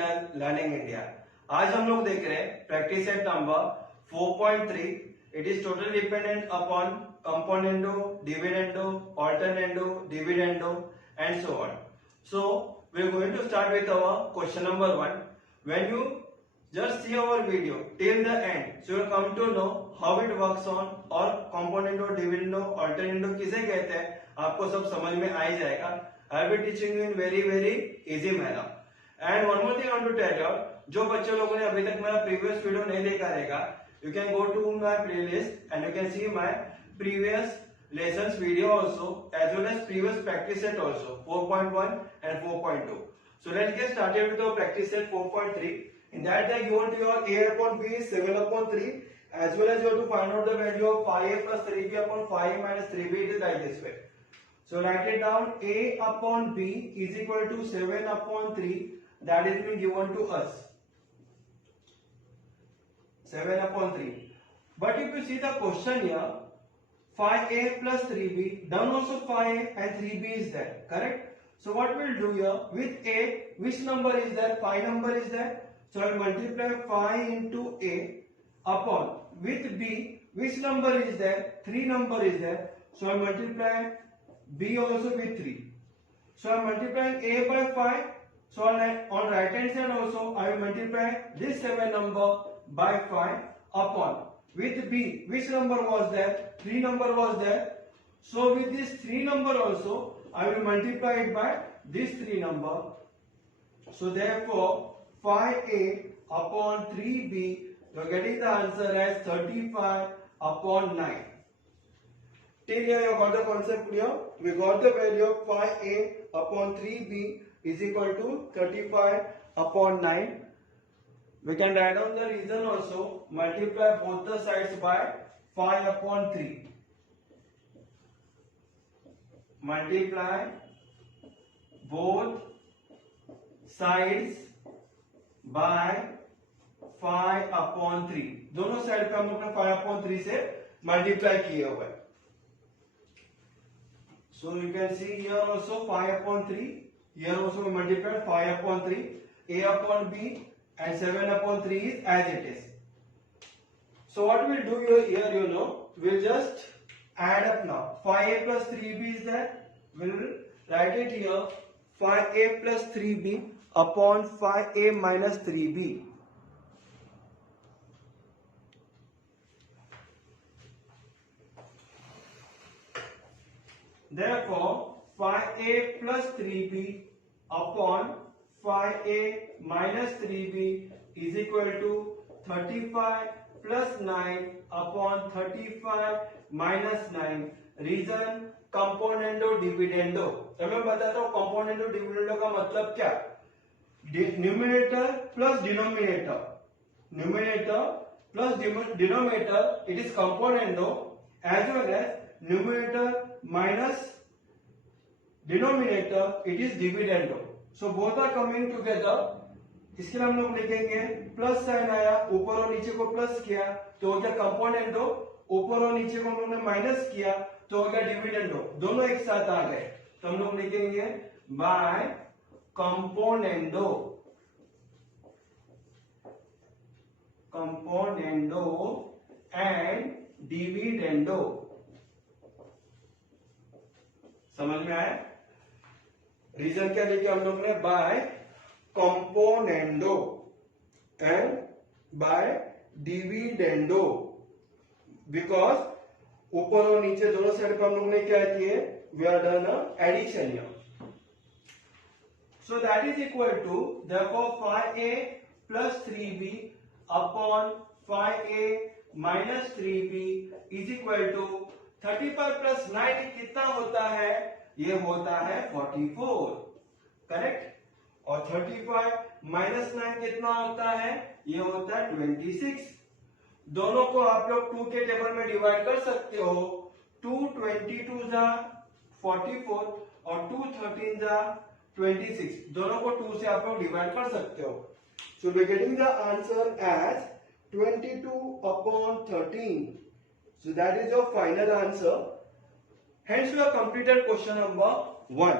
Channel learning India. आज हम लोग देख रहे हैं practice set number 4.3। It is totally dependent upon componendo, dividendo, alternando, dividendo and so on. So we are going to start with our question number 1. When you just see our video till the end, so you will come to know how it works on, और componendo, dividendo, alternando किसे कहते हैं आपको सब समझ में आ ही जाएगा। I will be teaching you in very easy manner. And one more thing I want to tell you, जो बच्चे लोगों ने अभी तक मेरा previous video नहीं देखा रहेगा, you can go to my playlist and you can see my previous lessons video also as well as previous practice set also 4.1 and 4.2. So let's get started with the practice set 4.3. In that they given to your a upon b is 7 upon 3 as well as you have to find out the value of 5a plus 3b upon 5a minus 3b. It is like this way. So write it down, a upon b is equal to 7 upon 3, that is being given to us 7 upon 3. But if you see the question here, 5a plus 3b, down also 5a and 3b is there, correct? So what we'll do here, with a, which number is there? 5 number is there. So I'll multiply 5 into a upon, with b, which number is there? 3 number is there. So I'll multiply b also with 3. So I'm multiplying a by 5. So on right hand side also I will multiply this 7 number by 5 upon, with b, which number was there? 3 number was there. So with this 3 number also I will multiply it by this 3 number. So therefore 5a upon 3b, you are getting the answer as 35 upon 9. Till here you got the concept clear. We got the value of 5a upon 3b is equal to 35 upon 9. We can write down the reason also. Multiply both the sides by 5 upon 3. Multiply both sides by 5 upon 3. दोनों side पे हम लोग ने 5 upon 3 से multiply किए हुए हैं. So you can see here also 5 upon 3. Here also we multiply 5 upon 3. A upon b and 7 upon 3 is as it is. So what we'll do here, you know, we'll just add up now. 5a plus 3b is there. We'll write it here. 5a plus 3b upon 5a minus 3b. Therefore, 5a plus 3b upon 5a minus 3b is equal to 35 plus 9 upon 35 minus 9. Reason componendo dividendo. तो मैं बताता हूँ componendo dividendo का मतलब क्या? Numerator plus denominator. Numerator plus denominator, it is componendo, as well as numerator minus denominator, it is dividendo. So both are coming together. इसके लिए हम लोग लिखेंगे प्लस साइन आया, ऊपर और नीचे को प्लस किया तो हो गया कंपोनेंडो, ऊपर और नीचे को हम लोग ने माइनस किया तो हो गया डिविडेंडो. दोनों एक साथ आ गए तो हम लोग लिखेंगे by componendo. Componendo and dividendo. समझ में आया? रीजन क्या लिखे हम लोग ने? By componendo and by dividendo, because ऊपर और नीचे दोनों साइड पर हम लोग ने क्या किए? We are done addition here. So that is equal to, therefore 5a plus 3b upon 5a minus 3b is equal to 35 plus 9 कितना होता है? ये होता है 44, करेक्ट. और 35 माइनस 9 कितना होता है? ये होता है 26. दोनों को आप लोग 2 के टेबल में डिवाइड कर सकते हो. 2 22 जा 44 और 2 13 जा 26. दोनों को 2 से आप लोग डिवाइड कर सकते हो. So we getting the answer as 22 upon 13. So that is your final answer. Hence we have completed question number 1.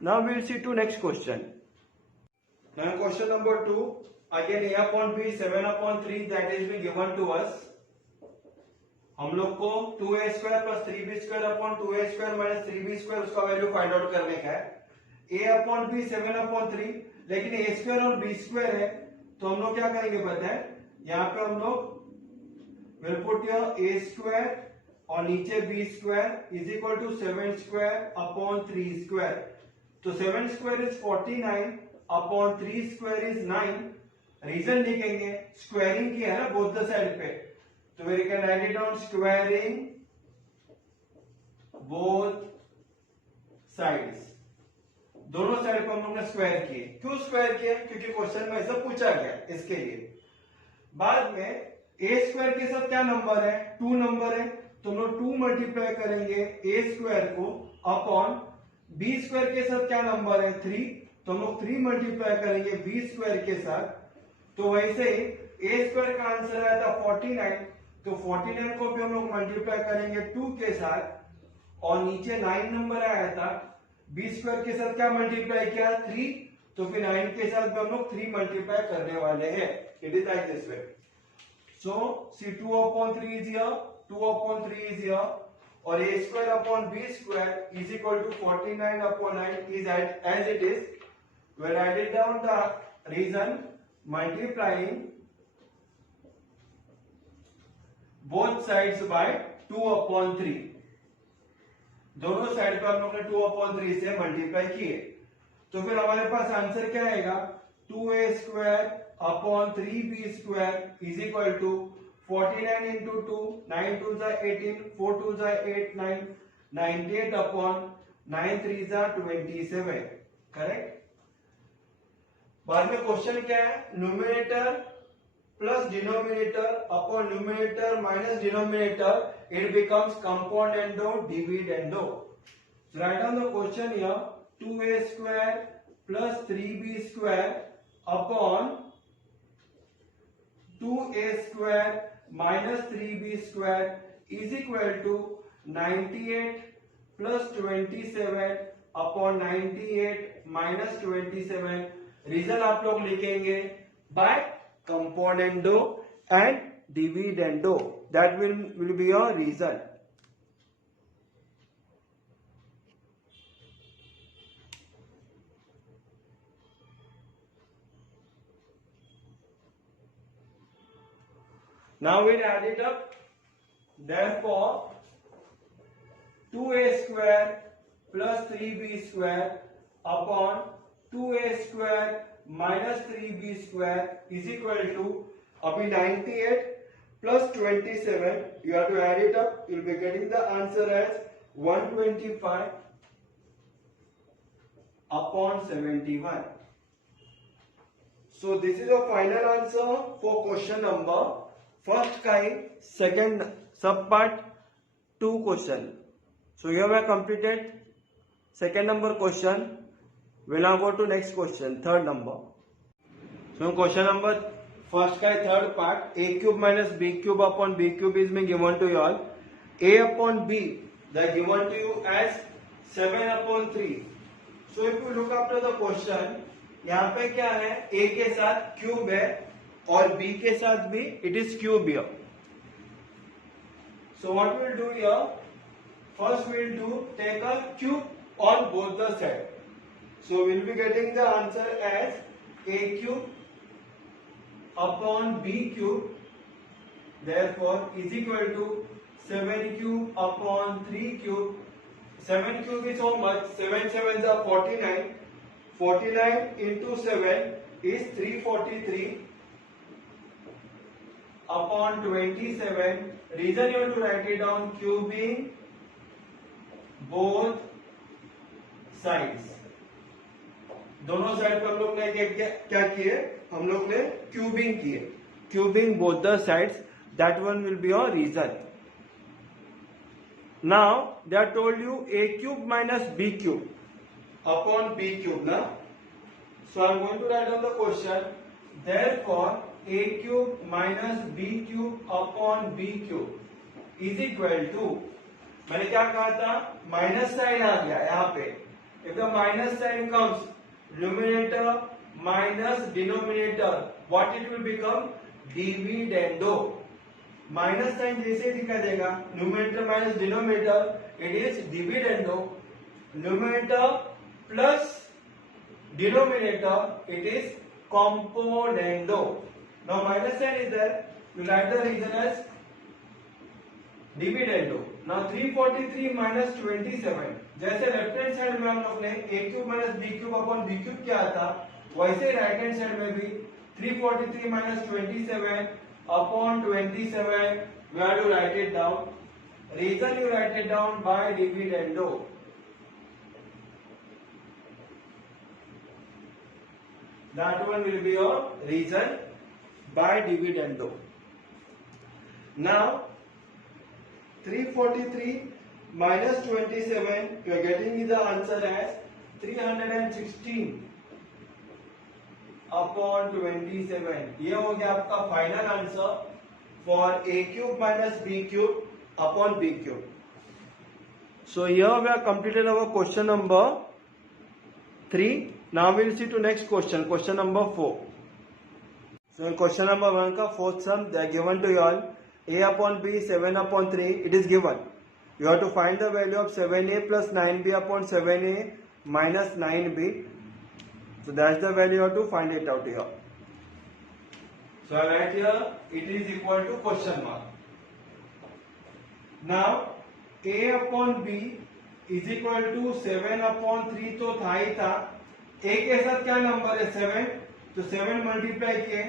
Now we will see to next question. Now question number 2, again a upon b 7/3 that is being given to us. हम लोग को 2a square plus 3b square upon 2a square minus 3b square उसका value find out करने का है. a upon b 7/3, लेकिन a square और b square है तो हम लोग क्या करेंगे पता है, यहाँ पे हम लोग will put your a square और नीचे b square is equal to 7 square upon 3 square. तो 7 square is 49 upon 3 square is 9. Reason लिखेंगे, स्क्वायरिंग किया है ना बोथ द साइड पे, तो we can write it down squaring both sides. दोनों साइड को हम लोग ने स्क्वायर किए. क्यों स्क्वायर किया? क्योंकि क्वेश्चन में ऐसा पूछा गया, इसके लिए. बाद में a स्क्वायर के साथ क्या नंबर है? 2 नंबर है, तो हम लोग 2 मल्टीप्लाई करेंगे a स्क्वायर को अपॉन b स्क्वायर के साथ क्या नंबर है? 3, तो हम लोग 3 मल्टीप्लाई करेंगे b स्क्वायर के साथ. तो वैसे ही a स्क्वायर का आंसर आया था 49, तो 49 को भी हम लोग मल्टीप्लाई करेंगे 2 के साथ, और नीचे 9 नंबर आया था, b स्क्वायर के साथ क्या मल्टीप्लाई किया? 3, तो फिर 9 के साथ भी हम लोग 3 मल्टीप्लाई करने वाले हैं. It is like this way. So see 2/3 is here, 2/3 is here, और a square upon b square is equal to 49/9 is as it is. We write it down the reason multiplying both sides by 2/3. दोनों side पर हम लोग ने 2/3 से multiply किए, तो फिर हमारे पास आंसर क्या आएगा? 2a square upon 3b square is equal to 49 into 2, 9 2 जा 18, 4 2 जा 8, 9, 98 अपॉन 9 3 जा 27. करेक्ट. बाद में क्वेश्चन क्या है? Numerator plus denominator upon numerator minus denominator, it becomes componendo dividendo. Right down the question here. 2a square plus 3b square upon 2a square minus 3b square is equal to 98 plus 27 upon 98 minus 27. Reason आप लोग लिखेंगे by componendo and dividendo. That will be your reason. Now we'll add it up. Therefore 2a square plus 3b square upon 2a square minus 3b square is equal to, अभी 98 plus 27, you have to add it up, you will be getting the answer as 125 upon 71. So this is your final answer for question number first kind second sub part 2 question. So you have completed second number question. We'll now go to next question, third number. So question number first का third part, a cube minus b cube upon b cube is being given to you all. A upon b they are given to you as 7/3. So if you look after the question, यहाँ पे क्या है? a के साथ cube है और b के साथ भी it is cube here. So what we'll do here? First we'll do take a cube on both the sides. So we'll be getting the answer as a cube upon b cube, therefore is equal to 7 cube upon 3 cube. 7 cube is how much? 7 7s are 49. 49 into 7 is 343 upon 27. Reason you have to write it down, cubing both sides. दोनों side पर हम लोग ने क्या किए? हम लोग ने क्यूबिंग किए. Cubing both the sides, that one will be your reason. Now they are told you a cube minus b cube upon b cube ना. So I am going to write down the question. Therefore a cube minus b cube upon b cube is equal to, मैंने क्या कहा था? Minus sign आ गया यहाँ पे. If the minus sign comes, numerator minus denominator. What it will become? Dividendo. Minus sign जैसे ही दिखा देगा, numerator minus denominator, it is dividendo. Numerator plus denominator, it is componendo. Now minus sign is there, you write the reason as dividendo. Now 343 minus 27, जैसे left hand side में हम लोग ने a cube minus b cube upon b cube किया था, वैसे right hand side में भी 343 minus 27 upon 27, we have to write it down. Reason you write it down by dividendo. That one will be your reason by dividendo. Now 343 minus 27, you are getting the answer as 316 upon 27. ये हो गया आपका final answer for a cube minus b cube upon b cube. So here we have completed our question number 3. Now we will see to next question, question number 4. So in question number 1 का fourth sum they are given to you all. A upon b 7 upon 3 it is given. You have to find the value of 7a plus 9b upon 7a minus 9b. So that's the value you have to find it out here. So I write here it is equal to question mark. Now a upon b is equal to 7 upon 3 तो था ही था. a के साथ क्या number है 7, तो 7 multiply किए,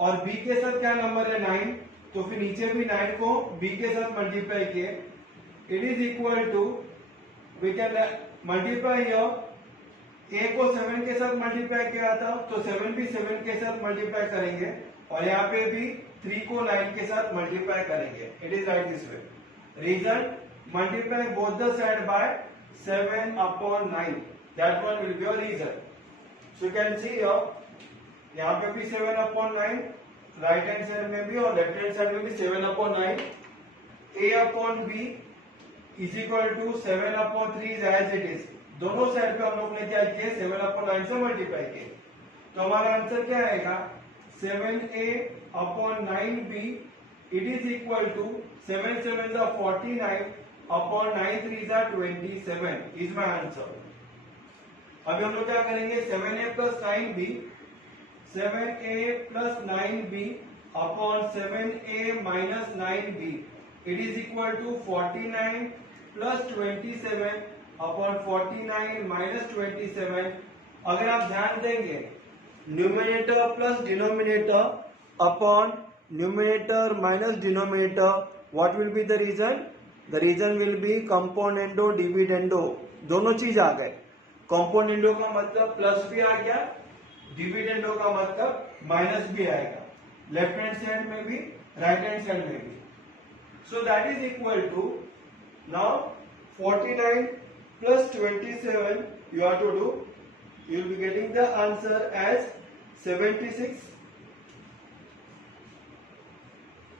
और b के साथ क्या नंबर है 9, तो फिर नीचे भी 9 को b के साथ मल्टीप्लाई किए. It is equal to, we can multiply here, a को 7 के साथ मल्टीप्लाई किया था तो 7 भी 7 के साथ मल्टीप्लाई करेंगे, और यहाँ पे भी 3 को 9 के साथ मल्टीप्लाई करेंगे. It is right this way. Reason, multiply both the side by 7 upon 9. That one will be your reason. So you can see here, यहाँ पे भी 7 upon 9, राइट हैंड साइड में भी और लेफ्ट हैंड साइड में भी 7 upon 9. A upon B is equal to 7 upon 3 as it is. दोनों side पे हम लोग ने क्या किया 7 upon 9 से मल्टीप्लाई किए, तो हमारा आंसर क्या आएगा 7a upon 9b. It is equal to 7 7s are 49 upon 9 3s are 27 is my answer. अभी हम लोग क्या करेंगे 7a plus 9b, 7a plus 9b upon 7a minus 9b. It is equal to 49 plus 27 upon 49 minus 27. अगर आप ध्यान देंगे numerator plus denominator upon numerator minus denominator, what will be the reason? The reason will be componendo dividendo. दोनों चीज आ गए. Componendo का मतलब plus भी आ गया, डिविडेंडो का मतलब माइनस भी आएगा, लेफ्ट हैंड साइड में भी राइट हैंड साइड में भी. So that is equal to, now 49 plus 27 you have to do, you will be getting the answer as 76,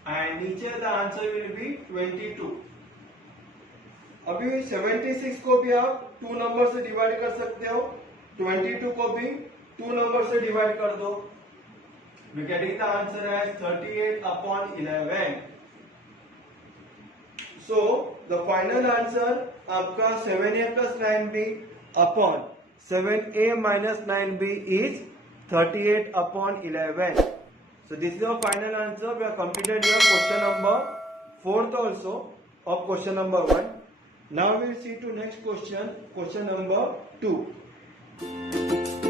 and नीचे the answer will be 22. अभी 76 को भी आप 2 नंबर से डिवाइड कर सकते हो, 22 को भी 2 नंबर से डिवाइड कर दो. We getting the answer as 38 upon 11. So the final answer आपका 7a plus 9b upon 7a minus 9b is 38 upon 11. So this is our final answer. We have completed your question number 4th also of question number 1. Now we will see to next question, question number 2.